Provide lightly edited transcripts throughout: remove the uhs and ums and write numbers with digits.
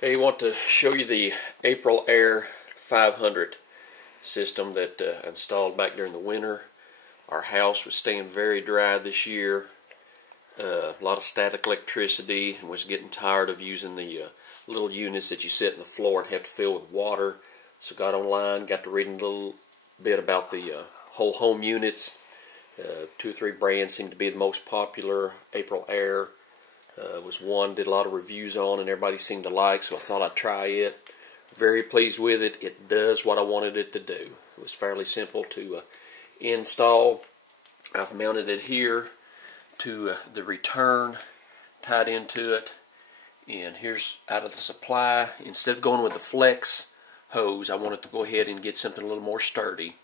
Hey, I want to show you the Aprilaire 500 system that I installed back during the winter. Our house was staying very dry this year. A lot of static electricity, and was getting tired of using the little units that you sit in the floor and have to fill with water. So got online, got to reading a little bit about the whole home units. 2 or 3 brands seem to be the most popular. Aprilaire was one, did a lot of reviews on, and everybody seemed to like, so I thought I'd try it. Very pleased with it. It does what I wanted it to do. It was fairly simple to install. I've mounted it here to the return, tied into it, and here's out of the supply. Instead of going with the flex hose, I wanted to go ahead and get something a little more sturdy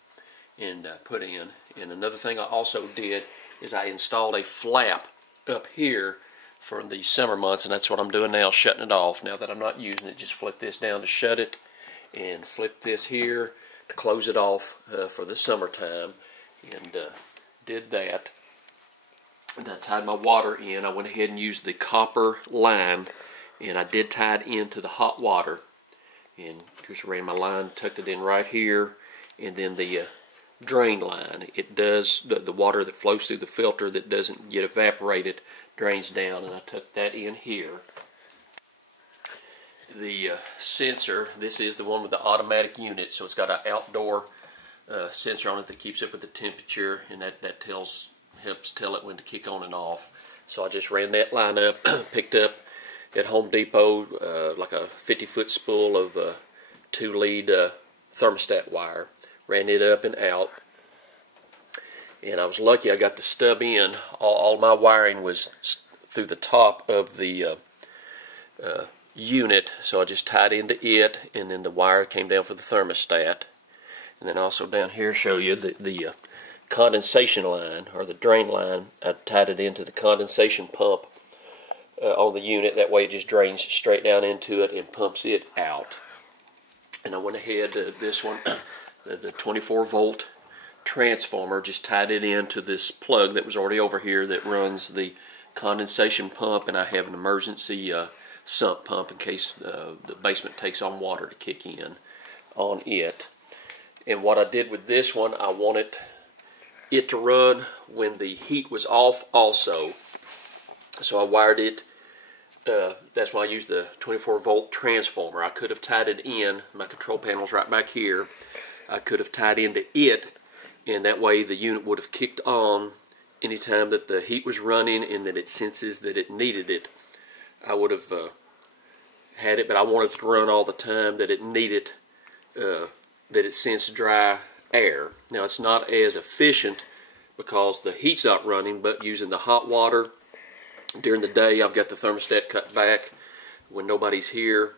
and put in. And another thing I also did is I installed a flap up here for the summer months, and that's what I'm doing now, shutting it off. Now that I'm not using it, just flip this down to shut it, and flip this here to close it off for the summertime, and did that. And I tied my water in. I went ahead and used the copper line, and I did tie it into the hot water, and just ran my line, tucked it in right here, and then the drain line. It does, the water that flows through the filter that doesn't get evaporated drains down, and I tucked that in here. The sensor, this is the one with the automatic unit, so it's got an outdoor sensor on it that keeps up with the temperature, and that helps tell it when to kick on and off. So I just ran that line up, picked up at Home Depot like a 50-foot spool of 2-lead thermostat wire. Ran it up and out, and I was lucky I got the stub in. All my wiring was through the top of the unit, so I just tied into it, and then the wire came down for the thermostat. And then also down here, show you the condensation line, or the drain line. I tied it into the condensation pump on the unit. That way it just drains straight down into it and pumps it out. And I went ahead to this one, the 24-volt transformer, just tied it into this plug that was already over here that runs the condensation pump, and I have an emergency sump pump in case the basement takes on water to kick in on it. And what I did with this one, I wanted it to run when the heat was off also, so I wired it. That's why I used the 24-volt transformer. I could have tied it in, my control panel's right back here. I could have tied into it, and that way the unit would have kicked on anytime that the heat was running and that it senses that it needed it. I would have had it, but I wanted it to run all the time that it needed, that it sensed dry air. Now it's not as efficient because the heat's not running, but using the hot water during the day, I've got the thermostat cut back when nobody's here.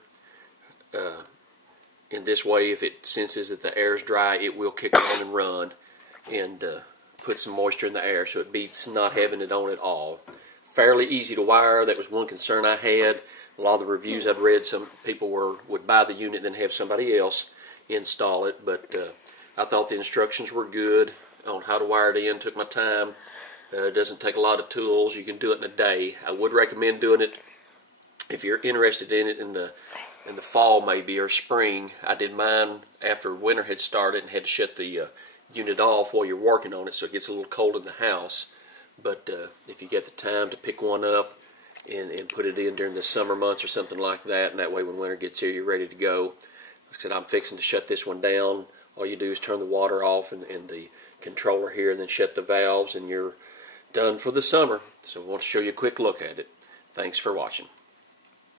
In this way, if it senses that the air is dry, it will kick on and run and put some moisture in the air, so it beats not having it on at all. Fairly easy to wire. That was one concern I had. A lot of the reviews I've read, some people would buy the unit and then have somebody else install it, but I thought the instructions were good on how to wire it in. Took my time. It doesn't take a lot of tools. You can do it in a day. I would recommend doing it if you're interested in it in the fall maybe, or spring. I did mine after winter had started and had to shut the unit off while you're working on it, so it gets a little cold in the house. But if you get the time to pick one up and put it in during the summer months or something like that, and that way when winter gets here, you're ready to go. Like I said, I'm fixing to shut this one down. All you do is turn the water off and the controller here, and then shut the valves, and you're done for the summer. So I want to show you a quick look at it. Thanks for watching.